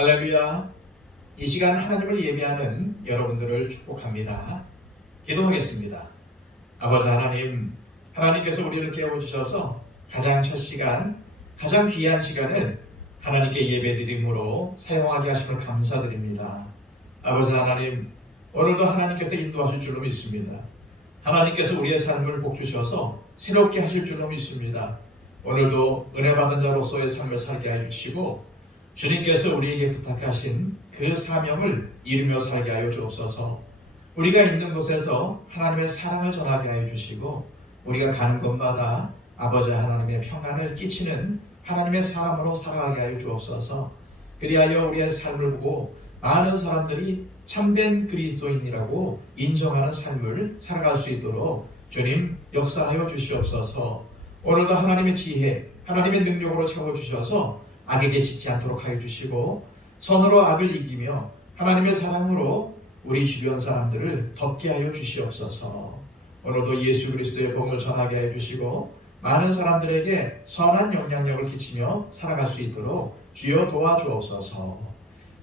할렐루야. 이 시간 하나님을 예배하는 여러분들을 축복합니다. 기도하겠습니다. 아버지 하나님, 하나님께서 우리를 깨워주셔서 가장 첫 시간, 가장 귀한 시간을 하나님께 예배드림으로 사용하게 하심을 감사드립니다. 아버지 하나님, 오늘도 하나님께서 인도하실 줄로 믿습니다. 하나님께서 우리의 삶을 복주셔서 새롭게 하실 줄로 믿습니다. 오늘도 은혜 받은 자로서의 삶을 살게 해주시고 주님께서 우리에게 부탁하신 그 사명을 이루며 살게 하여 주옵소서. 우리가 있는 곳에서 하나님의 사랑을 전하게 하여 주시고 우리가 가는 곳마다 아버지 하나님의 평안을 끼치는 하나님의 사람으로 살아가게 하여 주옵소서. 그리하여 우리의 삶을 보고 많은 사람들이 참된 그리스도인이라고 인정하는 삶을 살아갈 수 있도록 주님 역사하여 주시옵소서. 오늘도 하나님의 지혜, 하나님의 능력으로 채워주셔서 악에게 지지 않도록 하여 주시고 선으로 악을 이기며 하나님의 사랑으로 우리 주변 사람들을 덮게 하여 주시옵소서. 오늘도 예수 그리스도의 복음을 전하게 하여 주시고 많은 사람들에게 선한 영향력을 끼치며 살아갈 수 있도록 주여 도와주옵소서.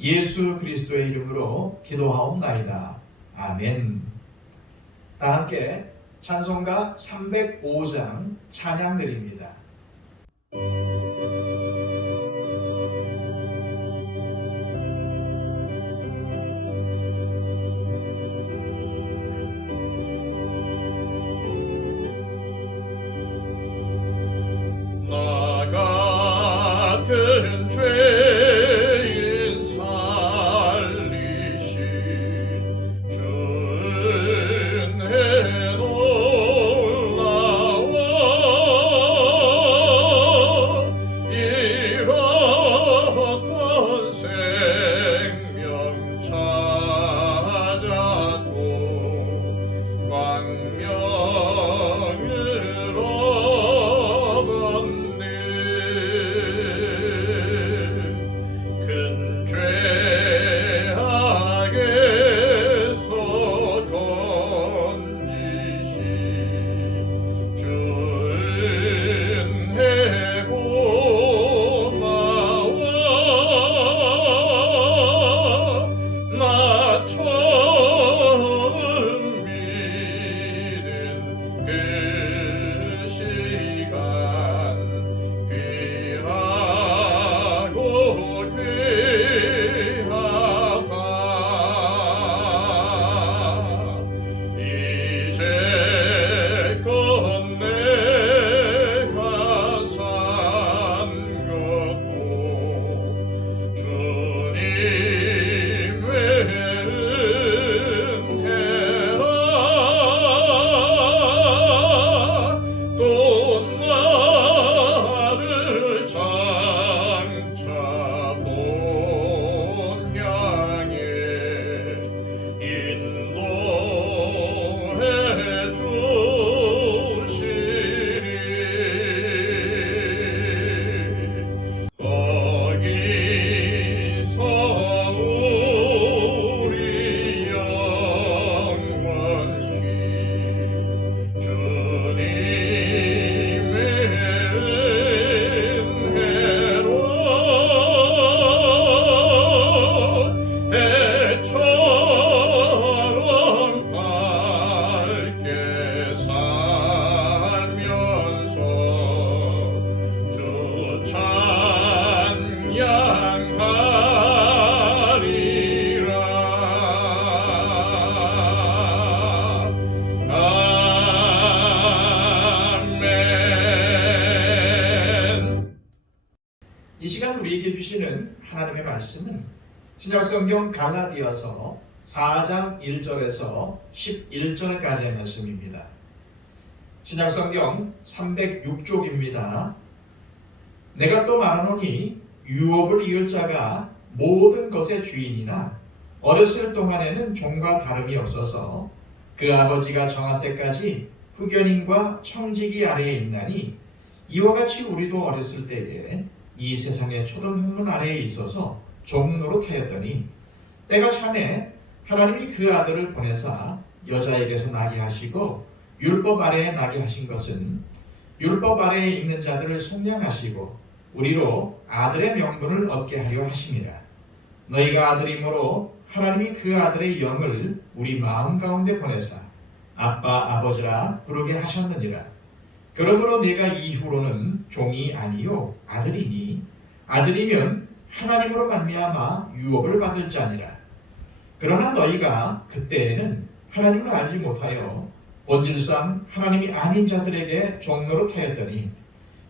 예수 그리스도의 이름으로 기도하옵나이다. 아멘. 다 함께 찬송가 305장 찬양 드립니다. 나 같은 죄인 살리신 주 은혜 놀라워 잃었던 생명 찾았고 광명으로 큰 죄악에서 건지신 주 은혜 고마워 나 처음 믿은 그 시간 귀하고 귀하다 이제껏 내가 산 것도 주님의 은혜라 또 나를 장차 본향에 인도해 주시리 거기서 우리 영원히 주님의 은혜로 해처럼 밝게 살면서 주 찬양하리라. 아멘. 이 시간 우리에게 주시는 하나님의 말씀은 신약성경 갈라디아서 4장 1절에서 11절까지의 말씀입니다. 신약성경 306쪽입니다. 내가 또 말하노니 유업을 이을 자가 모든 것의 주인이나 어렸을 동안에는 종과 다름이 없어서 그 아버지가 정한 때까지 후견인과 청지기 아래에 있나니 이와 같이 우리도 어렸을 때에 이 세상의 초등 학문 아래에 있어서 종노릇 하였더니 때가 차매 하나님이 그 아들을 보내사 여자에게서 나게 하시고 율법 아래에 나게 하신 것은 율법 아래에 있는 자들을 속량하시고 우리로 아들의 명분을 얻게 하려 하심이라. 너희가 아들이므로 하나님이 그 아들의 영을 우리 마음 가운데 보내사 아빠 아버지라 부르게 하셨느니라. 그러므로 내가 이후로는 종이 아니요 아들이니 아들이면 하나님으로 말미암아 유업을 받을 자니라. 그러나 너희가 그때에는 하나님을 알지 못하여 본질상 하나님이 아닌 자들에게 종노릇 하였더니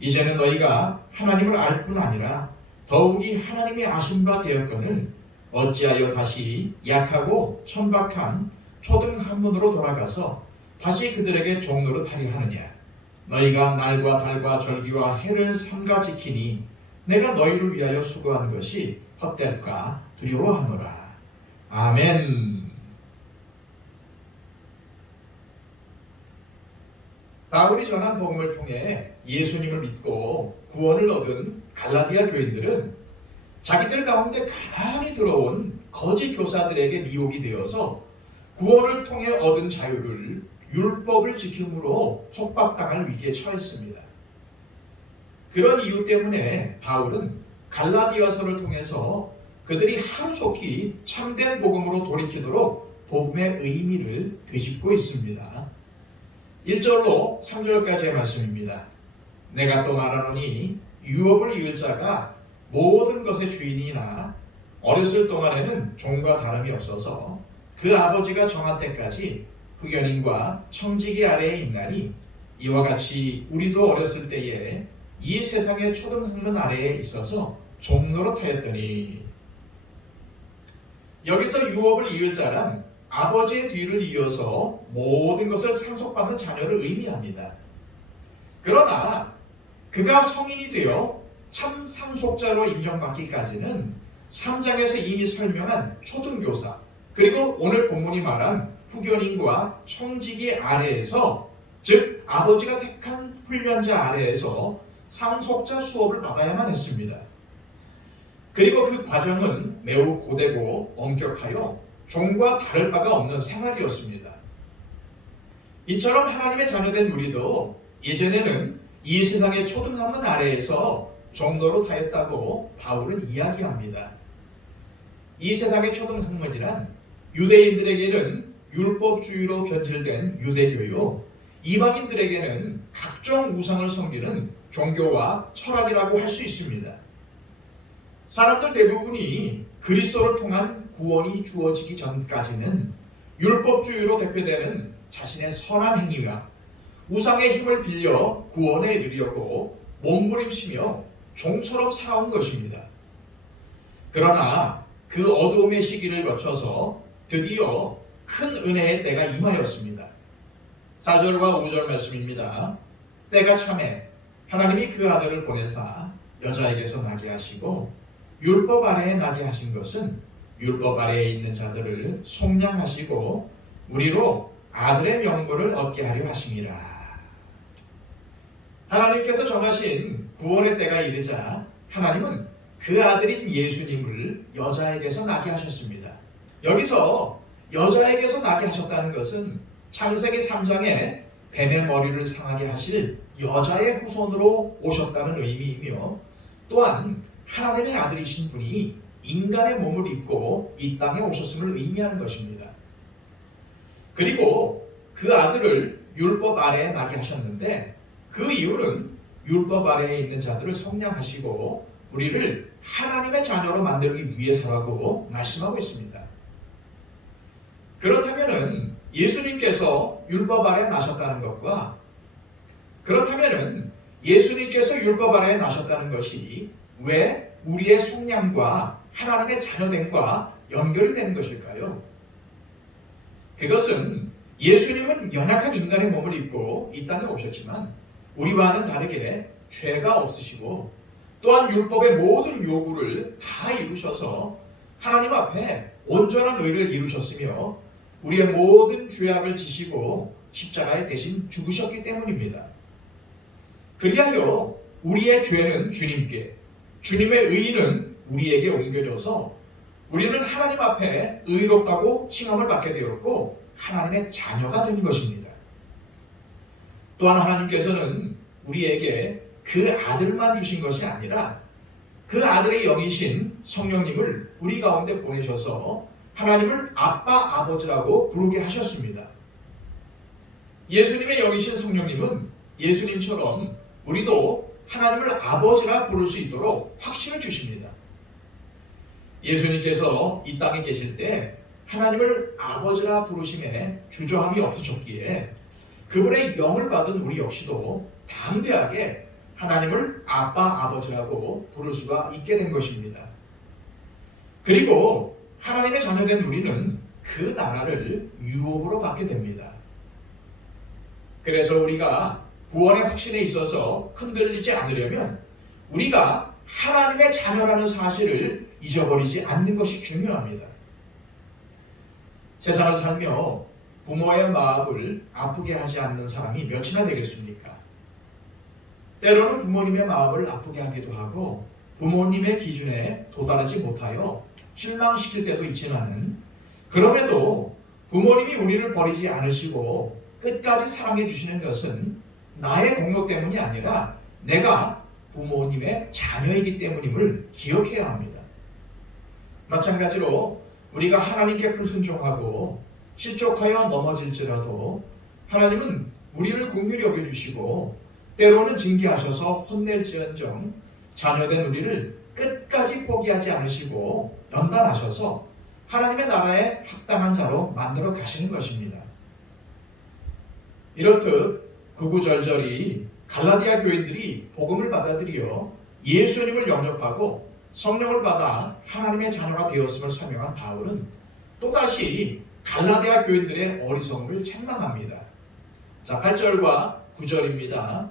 이제는 너희가 하나님을 알 뿐 아니라 더욱이 하나님의 아신 바 되었거늘 어찌하여 다시 약하고 천박한 초등 학문으로 돌아가서 다시 그들에게 종노릇 하리 하느냐. 너희가 날과 달과 절기와 해를 삼가 지키니 내가 너희를 위하여 수고한 것이 헛될까 두려워하노라. 아멘. 바울이 전한 복음을 통해 예수님을 믿고 구원을 얻은 갈라디아 교인들은 자기들 가운데 가만히 들어온 거짓 교사들에게 미혹이 되어서 구원을 통해 얻은 자유를 율법을 지킴으로 속박당할 위기에 처했습니다. 그런 이유 때문에 바울은 갈라디아서를 통해서 그들이 하루속히 참된 복음으로 돌이키도록 복음의 의미를 되짚고 있습니다. 1절로 3절까지의 말씀입니다. 내가 또 말하노니 유업을 이을 자가 모든 것의 주인이나 어렸을 동안에는 종과 다름이 없어서 그 아버지가 정한 때까지 후견인과 청지기 아래에 있나니 이와 같이 우리도 어렸을 때에 이 세상의 초등학문 아래에 있어서 종노릇하였더니. 여기서 유업을 이을 자란 아버지의 뒤를 이어서 모든 것을 상속받는 자녀를 의미합니다. 그러나 그가 성인이 되어 참 상속자로 인정받기까지는 3장에서 이미 설명한 초등교사 그리고 오늘 본문이 말한 후견인과 청지기 아래에서, 즉 아버지가 택한 훈련자 아래에서 상속자 수업을 받아야만 했습니다. 그리고 그 과정은 매우 고되고 엄격하여 종과 다를 바가 없는 생활이었습니다. 이처럼 하나님의 자녀된 우리도 예전에는 이 세상의 초등학문 아래에서 종노릇 하였다고 바울은 이야기합니다. 이 세상의 초등학문이란 유대인들에게는 율법주의로 변질된 유대교요, 이방인들에게는 각종 우상을 섬기는 종교와 철학이라고 할 수 있습니다. 사람들 대부분이 그리스도를 통한 구원이 주어지기 전까지는 율법주의로 대표되는 자신의 선한 행위와 우상의 힘을 빌려 구원에 이르려고 몸부림치며 종처럼 살아온 것입니다. 그러나 그 어두움의 시기를 거쳐서 드디어 큰 은혜의 때가 임하였습니다. 4절과 5절 말씀입니다. 때가 차매 하나님이 그 아들을 보내사 여자에게서 나게 하시고 율법 아래에 나게 하신 것은 율법 아래에 있는 자들을 속량하시고 우리로 아들의 명분을 얻게 하려 하심이라. 하나님께서 정하신 구원의 때가 이르자 하나님은 그 아들인 예수님을 여자에게서 나게 하셨습니다. 여기서 여자에게서 나게 하셨다는 것은 창세기 3장에 뱀의 머리를 상하게 하실 여자의 후손으로 오셨다는 의미이며, 또한 하나님의 아들이신 분이 인간의 몸을 입고 이 땅에 오셨음을 의미하는 것입니다. 그리고 그 아들을 율법 아래에 나게 하셨는데 그 이유는 율법 아래에 있는 자들을 속량하시고 우리를 하나님의 자녀로 만들기 위해서라고 말씀하고 있습니다. 그렇다면 예수님께서 율법 아래에 나셨다는 것과 그렇다면 예수님께서 율법 아래에 나셨다는 것이 왜 우리의 속량과 하나님의 자녀됨과 연결이 되는 것일까요? 그것은 예수님은 연약한 인간의 몸을 입고 이 땅에 오셨지만 우리와는 다르게 죄가 없으시고 또한 율법의 모든 요구를 다 이루셔서 하나님 앞에 온전한 의를 이루셨으며 우리의 모든 죄악을 지시고 십자가에 대신 죽으셨기 때문입니다. 그리하여 우리의 죄는 주님께, 주님의 의는 우리에게 옮겨져서 우리는 하나님 앞에 의롭다고 칭함을 받게 되었고 하나님의 자녀가 된 것입니다. 또한 하나님께서는 우리에게 그 아들만 주신 것이 아니라 그 아들의 영이신 성령님을 우리 가운데 보내셔서 하나님을 아빠, 아버지라고 부르게 하셨습니다. 예수님의 영이신 성령님은 예수님처럼 우리도 하나님을 아버지라 부를 수 있도록 확신을 주십니다. 예수님께서 이 땅에 계실 때 하나님을 아버지라 부르심에 주저함이 없으셨기에 그분의 영을 받은 우리 역시도 담대하게 하나님을 아빠, 아버지라고 부를 수가 있게 된 것입니다. 그리고 하나님의 자녀된 우리는 그 나라를 유업으로 받게 됩니다. 그래서 우리가 구원의 확신에 있어서 흔들리지 않으려면 우리가 하나님의 자녀라는 사실을 잊어버리지 않는 것이 중요합니다. 세상을 살며 부모의 마음을 아프게 하지 않는 사람이 몇이나 되겠습니까? 때로는 부모님의 마음을 아프게 하기도 하고 부모님의 기준에 도달하지 못하여 실망시킬 때도 있지만 그럼에도 부모님이 우리를 버리지 않으시고 끝까지 사랑해 주시는 것은 나의 공로 때문이 아니라 내가 부모님의 자녀이기 때문임을 기억해야 합니다. 마찬가지로 우리가 하나님께 불순종하고 실족하여 넘어질지라도 하나님은 우리를 긍휼히 여겨주시고 때로는 징계하셔서 혼낼지언정 자녀된 우리를 끝까지 포기하지 않으시고 연단하셔서 하나님의 나라에 합당한 자로 만들어 가시는 것입니다. 이렇듯 구구절절히 갈라디아 교인들이 복음을 받아들여 예수님을 영접하고 성령을 받아 하나님의 자녀가 되었음을 설명한 바울은 또다시 갈라디아 교인들의 어리석음을 책망합니다. 자, 8절과 9절입니다.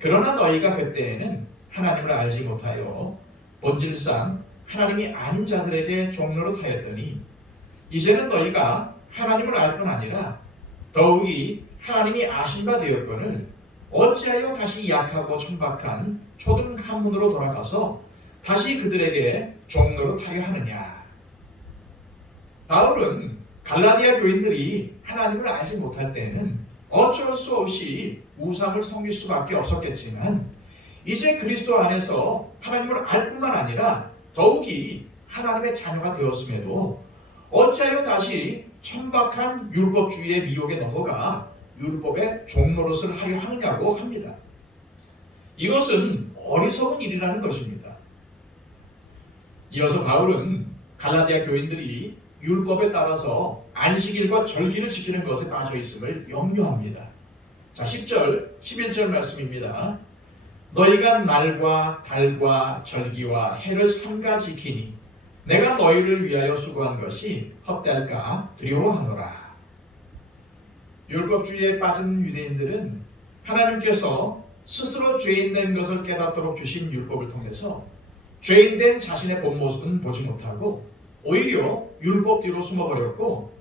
그러나 너희가 그때에는 하나님을 알지 못하여 본질상 하나님이 아닌 자들에게 종로를 하였더니 이제는 너희가 하나님을 알 뿐 아니라 더욱이 하나님이 아신 바 되었거늘 어찌하여 다시 약하고 천박한 초등 한문으로 돌아가서 다시 그들에게 종로를 하려 하느냐. 바울은 갈라디아 교인들이 하나님을 알지 못할 때에는 어쩔 수 없이 우상을 섬길 수밖에 없었겠지만 이제 그리스도 안에서 하나님을 알 뿐만 아니라 더욱이 하나님의 자녀가 되었음에도 어찌하여 다시 천박한 율법주의의 미혹에 넘어가 율법의 종노릇을 하려 하느냐고 합니다. 이것은 어리석은 일이라는 것입니다. 이어서 바울은 갈라디아 교인들이 율법에 따라서 안식일과 절기를 지키는 것에 빠져 있음을 염려합니다. 자, 10절, 11절 말씀입니다. 너희가 날과 달과 절기와 해를 삼가 지키니 내가 너희를 위하여 수고한 것이 헛될까 두려워하노라. 율법주의에 빠진 유대인들은 하나님께서 스스로 죄인된 것을 깨닫도록 주신 율법을 통해서 죄인된 자신의 본 모습은 보지 못하고 오히려 율법 뒤로 숨어버렸고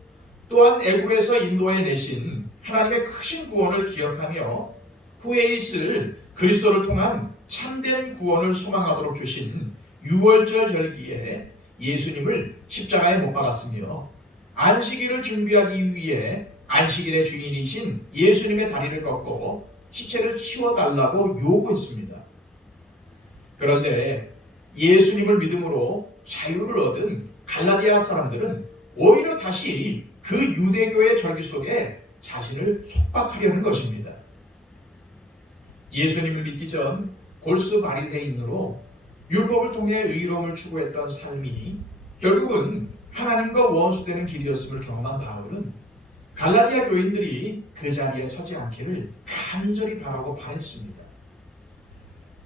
또한 애굽에서 인도해 내신 하나님의 크신 구원을 기억하며 후에 있을 그리스도를 통한 참된 구원을 소망하도록 주신 유월절 절기에 예수님을 십자가에 못 박았으며 안식일을 준비하기 위해 안식일의 주인이신 예수님의 다리를 꺾고 시체를 치워달라고 요구했습니다. 그런데 예수님을 믿음으로 자유를 얻은 갈라디아 사람들은 오히려 다시 그 유대교의 절기 속에 자신을 속박하려는 것입니다. 예수님을 믿기 전 골수 바리새인으로 율법을 통해 의로움을 추구했던 삶이 결국은 하나님과 원수되는 길이었음을 경험한 바울은 갈라디아 교인들이 그 자리에 서지 않기를 간절히 바라고 바랬습니다.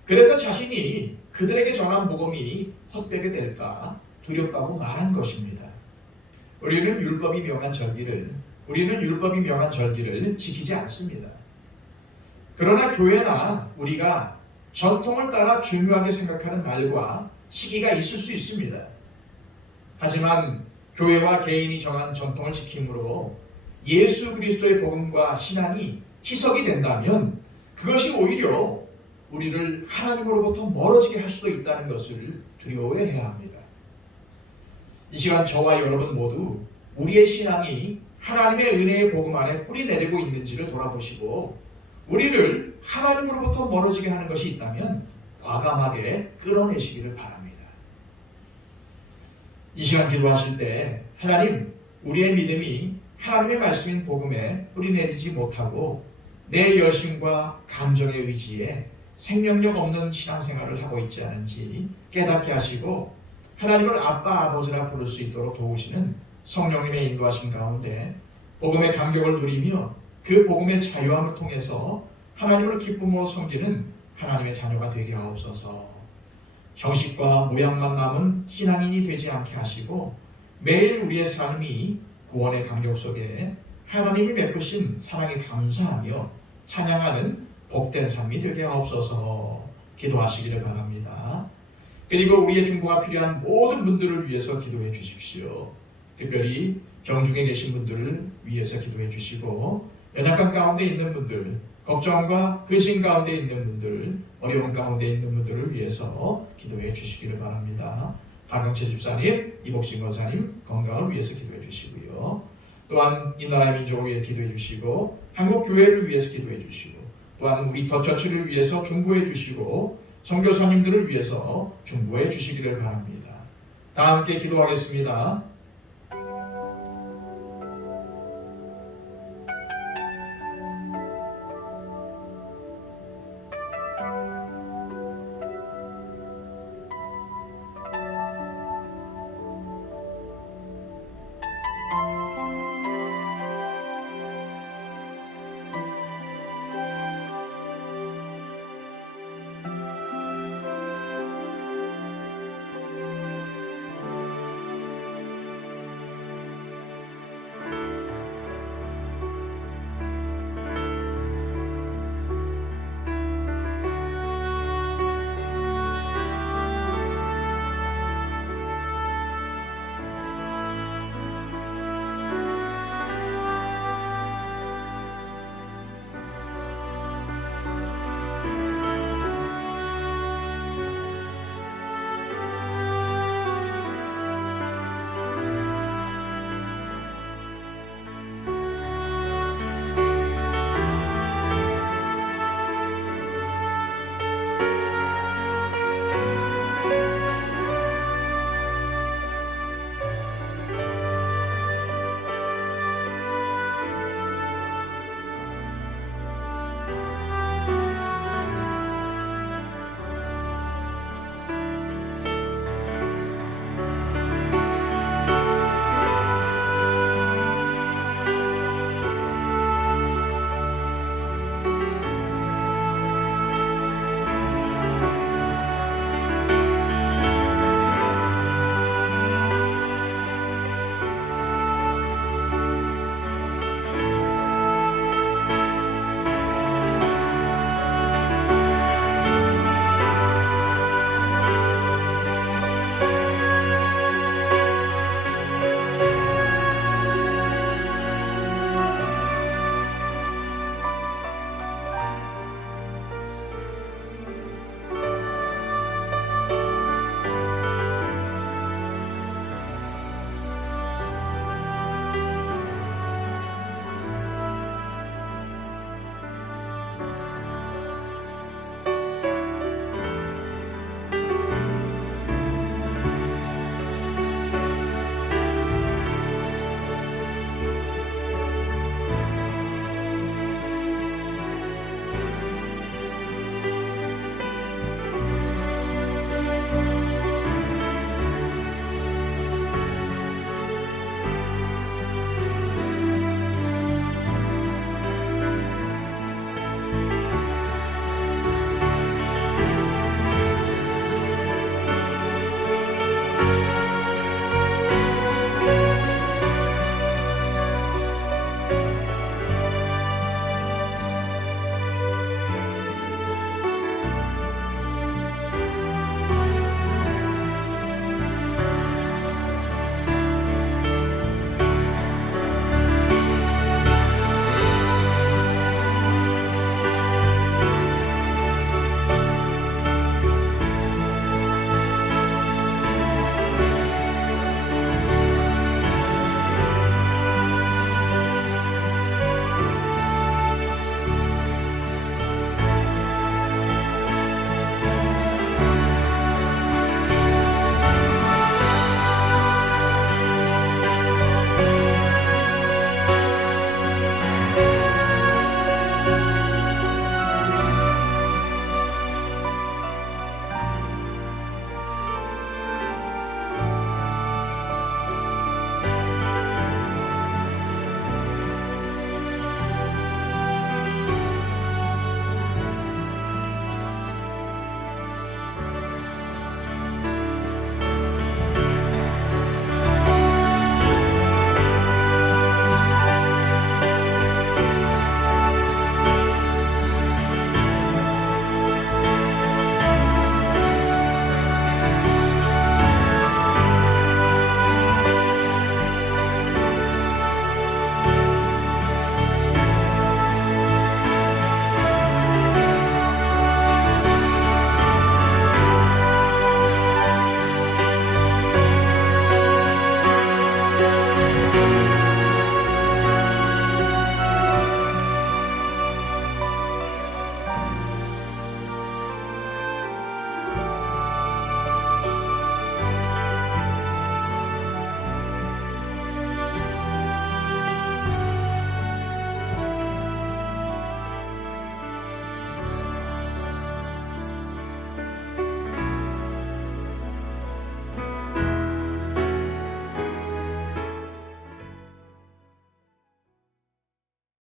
그래서 자신이 그들에게 전한 복음이 헛되게 될까 두렵다고 말한 것입니다. 우리는 율법이 명한 절기를 지키지 않습니다. 그러나 교회나 우리가 전통을 따라 중요하게 생각하는 날과 시기가 있을 수 있습니다. 하지만 교회와 개인이 정한 전통을 지킴으로 예수 그리스도의 복음과 신앙이 희석이 된다면 그것이 오히려 우리를 하나님으로부터 멀어지게 할 수도 있다는 것을 두려워해야 합니다. 이 시간 저와 여러분 모두 우리의 신앙이 하나님의 은혜의 복음 안에 뿌리 내리고 있는지를 돌아보시고 우리를 하나님으로부터 멀어지게 하는 것이 있다면 과감하게 끌어내시기를 바랍니다. 이 시간 기도하실 때 하나님, 우리의 믿음이 하나님의 말씀인 복음에 뿌리내리지 못하고 내 여심과 감정의 의지에 생명력 없는 신앙생활을 하고 있지 않은지 깨닫게 하시고 하나님을 아빠 아버지라 부를 수 있도록 도우시는 성령님의 인도하심 가운데 복음의 감격을 누리며 그 복음의 자유함을 통해서 하나님을 기쁨으로 섬기는 하나님의 자녀가 되게 하옵소서. 형식과 모양만 남은 신앙인이 되지 않게 하시고 매일 우리의 삶이 구원의 감격 속에 하나님이 베푸신 사랑에 감사하며 찬양하는 복된 삶이 되게 하옵소서. 기도하시기를 바랍니다. 그리고 우리의 중보가 필요한 모든 분들을 위해서 기도해 주십시오. 특별히 정중에 계신 분들을 위해서 기도해 주시고 연약한 가운데 있는 분들, 걱정과 근심 가운데 있는 분들, 어려운 가운데 있는 분들을 위해서 기도해 주시기를 바랍니다. 박영채 집사님, 이복신 권사님 건강을 위해서 기도해 주시고요. 또한 이 나라의 민족을 위해 기도해 주시고 한국 교회를 위해서 기도해 주시고 또한 우리 더처치를 위해서 중보해 주시고 선교사님들을 위해서 중보해 주시기를 바랍니다. 다 함께 기도하겠습니다.